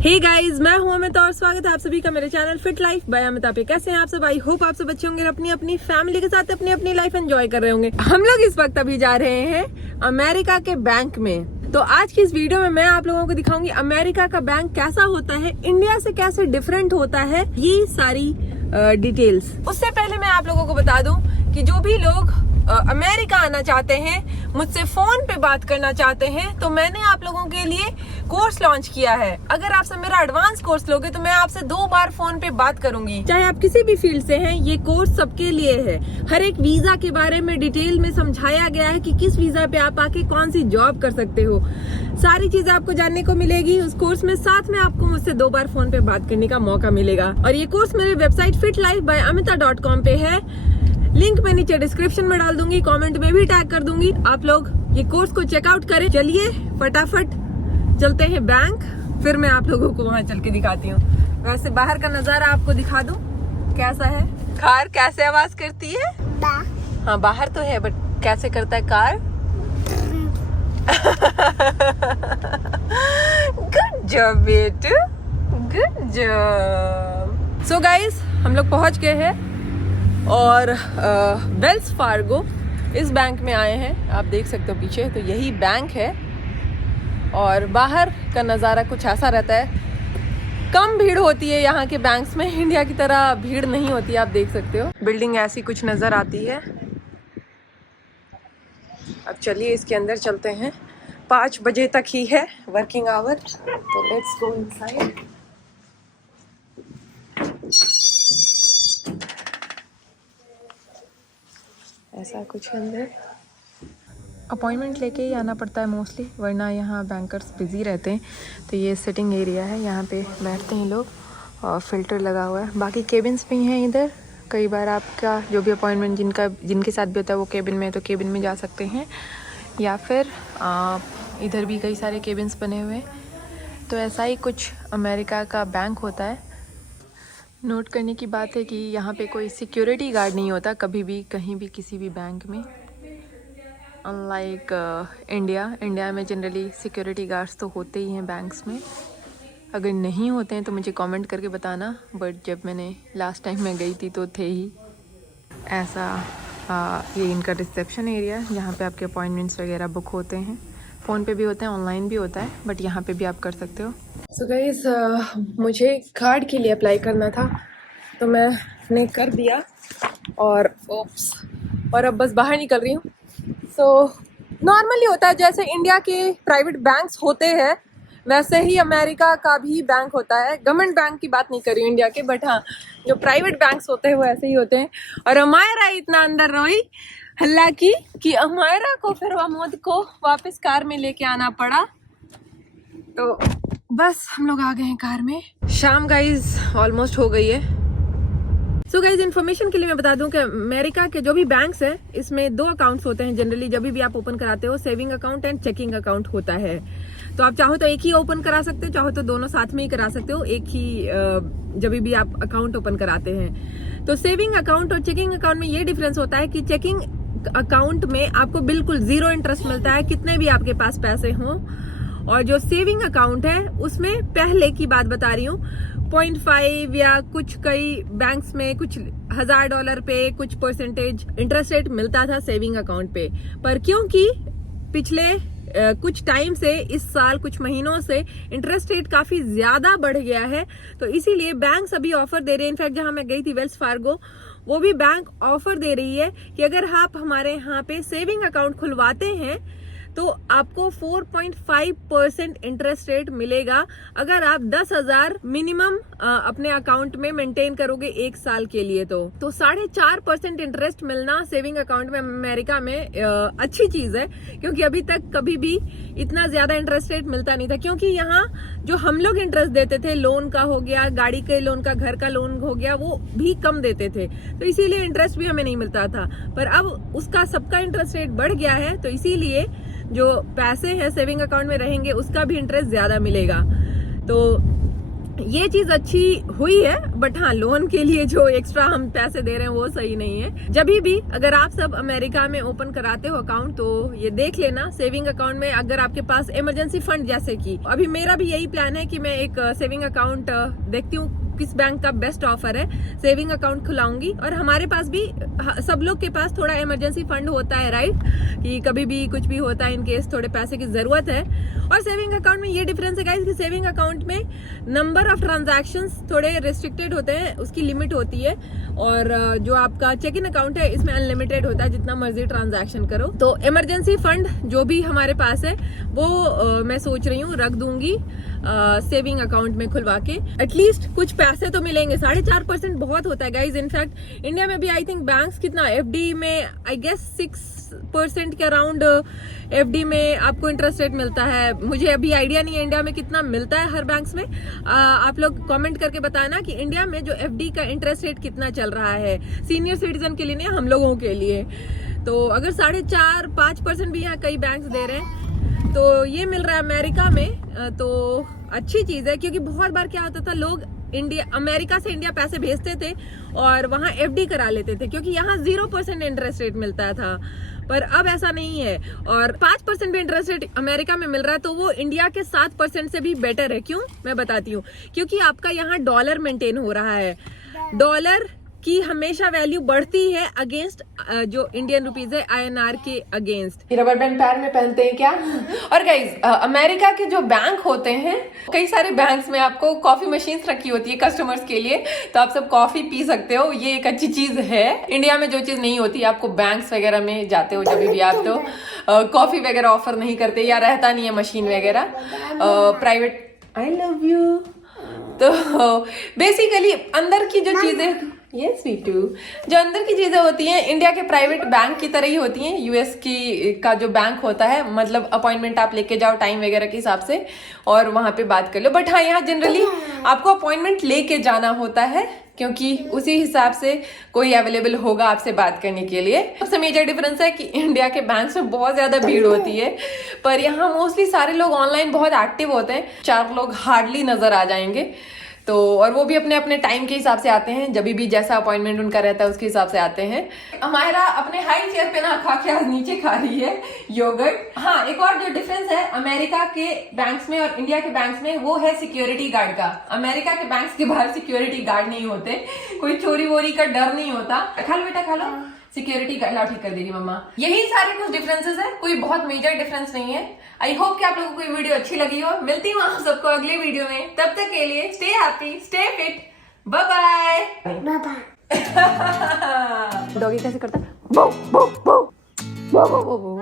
Hey guys, मैं हूं अमित और स्वागत है आप सभी का मेरे channel Fit Life by Amit पे। कैसे हैं आप सब? आई होप आप सब अच्छे होंगे, अपनी अपनी फैमिली के साथ अपनी अपनी लाइफ एंजॉय कर रहे होंगे। हम लोग इस वक्त अभी जा रहे हैं अमेरिका के बैंक में। तो आज की इस वीडियो में मैं आप लोगों को दिखाऊंगी अमेरिका का बैंक कैसा होता है, इंडिया से कैसे डिफरेंट होता है, ये सारी डिटेल्स। उससे पहले मैं आप लोगों को बता दूं कि जो भी लोग अमेरिका आना चाहते हैं, मुझसे फोन पे बात करना चाहते हैं, तो मैंने आप लोगों के लिए कोर्स लॉन्च किया है। अगर आप सब मेरा एडवांस कोर्स लोगे तो मैं आपसे 2 बार फोन पे बात करूंगी। चाहे आप किसी भी फील्ड से हैं, ये कोर्स सबके लिए है। हर एक वीजा के बारे में डिटेल में समझाया गया है कि किस वीजा पे आप आके कौन सी जॉब कर सकते हो। सारी चीजें आपको जानने को मिलेगी उस कोर्स में। साथ में आपको मुझसे 2 बार फोन पे बात करने का मौका मिलेगा। और ये कोर्स मेरे वेबसाइट fitlifebyamita.com पे है। लिंक मैं नीचे डिस्क्रिप्शन में डाल दूंगी, कमेंट में भी टैग कर दूंगी। आप लोग ये कोर्स को चेकआउट करें। चलिए फटाफट चलते हैं बैंक, फिर मैं आप लोगों को वहां चल के दिखाती हूँ। वैसे बाहर का नजारा आपको दिखा दूं कैसा है। कार कैसे आवाज करती है? हाँ, बाहर तो है बट कैसे करता है कार? गुड जॉब बेटू, गुड जॉब। सो गाइस, हम लोग पहुंच गए हैं और वेल्स फार्गो इस बैंक में आए हैं। आप देख सकते हो पीछे, तो यही बैंक है। और बाहर का नज़ारा कुछ ऐसा रहता है। कम भीड़ होती है यहाँ के बैंक्स में, इंडिया की तरह भीड़ नहीं होती, आप देख सकते हो। बिल्डिंग ऐसी कुछ नज़र आती है। अब चलिए इसके अंदर चलते हैं। 5 बजे तक ही है वर्किंग आवर, तो लेट्स गो इनसाइड। ऐसा कुछ अंदर अपॉइंटमेंट लेके ही आना पड़ता है मोस्टली, वरना यहाँ बैंकर्स बिजी रहते हैं। तो ये सिटिंग एरिया है, यहाँ पे बैठते हैं लोग और फिल्टर लगा हुआ है। बाकी केबिन्स भी हैं इधर। कई बार आपका जो भी अपॉइंटमेंट जिनके साथ भी होता है वो केबिन में, तो केबिन में जा सकते हैं। या फिर इधर भी कई सारे केबिन्स बने हुए हैं। तो ऐसा ही कुछ अमेरिका का बैंक होता है। नोट करने की बात है कि यहाँ पे कोई सिक्योरिटी गार्ड नहीं होता कभी भी, कहीं भी, किसी भी बैंक में। अनलाइक इंडिया में जनरली सिक्योरिटी गार्ड्स तो होते ही हैं बैंक्स में। अगर नहीं होते हैं तो मुझे कमेंट करके बताना, बट जब मैंने लास्ट टाइम मैं गई थी तो थे ही। ऐसा ये इनका रिसेप्शन एरिया है, जहाँ पे आपके अपॉइंटमेंट्स वगैरह बुक होते हैं। फ़ोन पे भी होते हैं, ऑनलाइन भी होता है, बट यहाँ पे भी आप कर सकते हो। सो गाइस, मुझे कार्ड के लिए अप्लाई करना था, तो मैंने कर दिया और अब बस बाहर निकल रही हूँ। सो नॉर्मली होता है जैसे इंडिया के प्राइवेट बैंक्स होते हैं, वैसे ही अमेरिका का भी बैंक होता है। गवर्नमेंट बैंक की बात नहीं कर रही हूँ इंडिया के, बट हाँ, जो प्राइवेट बैंक्स होते हैं वो ऐसे ही होते हैं। और अमायरा इतना अंदर रोई हल्ला की कि अमायरा को फिर अमोद को वापस कार में लेके आना पड़ा। तो बस हम लोग आ गए हैं कार में। शाम गाइज ऑलमोस्ट हो गई है। सो गाइज, इन्फॉर्मेशन के लिए मैं बता दूं कि अमेरिका के जो भी बैंक्स हैं, इसमें 2 अकाउंट्स होते हैं जनरली जब भी आप ओपन कराते हो। Saving account and checking account होता है। तो आप चाहो तो एक ही ओपन करा सकते हो, चाहो तो दोनों साथ में ही करा सकते हो, एक ही जब भी आप अकाउंट ओपन कराते हैं। तो सेविंग अकाउंट और चेकिंग अकाउंट में ये डिफरेंस होता है कि चेकिंग अकाउंट में आपको बिल्कुल 0 इंटरेस्ट मिलता है, कितने भी आपके पास पैसे हों। और जो सेविंग अकाउंट है उसमें पहले की बात बता रही हूँ, 0.5 या कुछ कई बैंक्स में कुछ $1000 पे कुछ परसेंटेज इंटरेस्ट रेट मिलता था सेविंग अकाउंट पे। पर क्योंकि पिछले कुछ टाइम से, इस साल कुछ महीनों से इंटरेस्ट रेट काफी ज्यादा बढ़ गया है, तो इसीलिए बैंक अभी ऑफर दे रहे हैं। इनफैक्ट जहां मैं गई थी वेल्स फार्गो, वो भी बैंक ऑफर दे रही है कि अगर आप हमारे यहाँ पे सेविंग अकाउंट खुलवाते हैं तो आपको 4.5% इंटरेस्ट रेट मिलेगा अगर आप 10,000 मिनिमम अपने अकाउंट में मेंटेन करोगे 1 साल के लिए। तो 4.5% इंटरेस्ट मिलना सेविंग अकाउंट में अमेरिका में अच्छी चीज है, क्योंकि अभी तक कभी भी इतना ज्यादा इंटरेस्ट रेट मिलता नहीं था। क्योंकि यहाँ जो हम लोग इंटरेस्ट देते थे, लोन का हो गया, गाड़ी के लोन का, घर का लोन हो गया, वो भी कम देते थे, तो इसीलिए इंटरेस्ट भी हमें नहीं मिलता था। पर अब उसका सबका इंटरेस्ट रेट बढ़ गया है, तो इसीलिए जो पैसे हैं सेविंग अकाउंट में रहेंगे उसका भी इंटरेस्ट ज्यादा मिलेगा। तो ये चीज अच्छी हुई है, बट हाँ लोन के लिए जो एक्स्ट्रा हम पैसे दे रहे हैं वो सही नहीं है। जब भी अगर आप सब अमेरिका में ओपन कराते हो अकाउंट तो ये देख लेना सेविंग अकाउंट में अगर आपके पास इमरजेंसी फंड, जैसे कि अभी मेरा भी यही प्लान है कि मैं एक सेविंग अकाउंट देखती हूँ किस बैंक का बेस्ट ऑफर है, सेविंग अकाउंट खुलाऊंगी। और हमारे पास भी, सब लोग के पास थोड़ा इमरजेंसी फंड होता है, राइट, कि कभी भी कुछ भी होता है, इन केस थोड़े पैसे की जरूरत है। और सेविंग अकाउंट में ये डिफरेंस है गाइस कि सेविंग अकाउंट में नंबर ऑफ ट्रांजैक्शंस थोड़े रिस्ट्रिक्टेड होते हैं, उसकी लिमिट होती है। और जो आपका चेक इन अकाउंट है इसमें अनलिमिटेड होता है, जितना मर्जी ट्रांजैक्शन करो। तो इमरजेंसी फंड जो भी हमारे पास है वो मैं सोच रही हूँ रख दूंगी सेविंग अकाउंट में खुलवा के, एटलीस्ट कुछ पैसे तो मिलेंगे। 4.5% बहुत होता है गाइज। इनफैक्ट इंडिया में भी आई थिंक बैंक्स कितना एफडी में आई गेस 6% के अराउंड एफडी में आपको इंटरेस्ट रेट मिलता है। मुझे अभी आइडिया नहीं है इंडिया में कितना मिलता है हर बैंक्स में। आप लोग कमेंट करके बताना कि इंडिया में जो एफडी का इंटरेस्ट रेट कितना चल रहा है, सीनियर सिटीजन के लिए नहीं, हम लोगों के लिए। तो अगर 4.5-5% भी यहाँ कई बैंक्स दे रहे हैं तो ये मिल रहा है अमेरिका में, तो अच्छी चीज है। क्योंकि बहुत बार क्या होता था, लोग अमेरिका से इंडिया पैसे भेजते थे और वहां एफडी करा लेते थे, क्योंकि यहाँ 0% इंटरेस्ट रेट मिलता था। पर अब ऐसा नहीं है, और 5% भी इंटरेस्ट रेट अमेरिका में मिल रहा है, तो वो इंडिया के 7% से भी बेटर है। क्यों, मैं बताती हूँ। क्योंकि आपका यहाँ डॉलर मेंटेन हो रहा है, डॉलर की हमेशा वैल्यू बढ़ती है अगेंस्ट जो इंडियन रुपीज है INR के अगेंस्ट। रबर बैंड पैर में पहनते हैं क्या? और गाइज अमेरिका के जो बैंक होते हैं, कई सारे बैंक्स में आपको कॉफी मशीन्स रखी होती है कस्टमर्स के लिए, तो आप सब कॉफी पी सकते हो। ये एक अच्छी चीज है। इंडिया में जो चीज नहीं होती, आपको बैंक्स वगैरह में जाते हो जब भी आप, तो कॉफी वगैरह ऑफर नहीं करते या रहता नहीं है मशीन वगैरह, प्राइवेट। I love you. तो बेसिकली अंदर की जो चीजें, ये स्वीटू, जो अंदर की चीजें होती हैं इंडिया के प्राइवेट बैंक की तरह ही होती हैं। यूएस की का जो बैंक होता है, मतलब अपॉइंटमेंट आप लेके जाओ टाइम वगैरह के हिसाब से और वहां पे बात कर लो। बट हाँ, यहाँ जनरली आपको अपॉइंटमेंट लेके जाना होता है, क्योंकि उसी हिसाब से कोई अवेलेबल होगा आपसे बात करने के लिए। सबसे मेजर डिफरेंस है कि इंडिया के बैंक में बहुत ज्यादा भीड़ होती है, पर यहाँ मोस्टली सारे लोग ऑनलाइन बहुत एक्टिव होते हैं। 4 लोग हार्डली नजर आ जाएंगे, तो और वो भी अपने अपने टाइम के हिसाब से आते हैं, जब भी जैसा अपॉइंटमेंट उनका रहता है उसके हिसाब से आते हैं। हमारा अपने हाई चेयर पे ना खा के आज नीचे खा रही है योगर्ट। हाँ, एक और जो डिफरेंस है अमेरिका के बैंक्स में और इंडिया के बैंक्स में, वो है सिक्योरिटी गार्ड का। अमेरिका के बैंक्स के बाहर सिक्योरिटी गार्ड नहीं होते, कोई चोरी वोरी का डर नहीं होता। खा लो बेटा, खा लो। सिक्योरिटी गार्ड ठीक कर देगी मम्मा। यही सारे कुछ डिफरेंसेस है, कोई बहुत मेजर डिफरेंस नहीं है। आई होप कि आप लोगों को ये वीडियो अच्छी लगी हो। मिलती हूँ आप सबको अगले वीडियो में, तब तक के लिए stay happy, stay fit, bye bye. Doggy कैसे करता है? बो बो बो बो बो बो बो बो।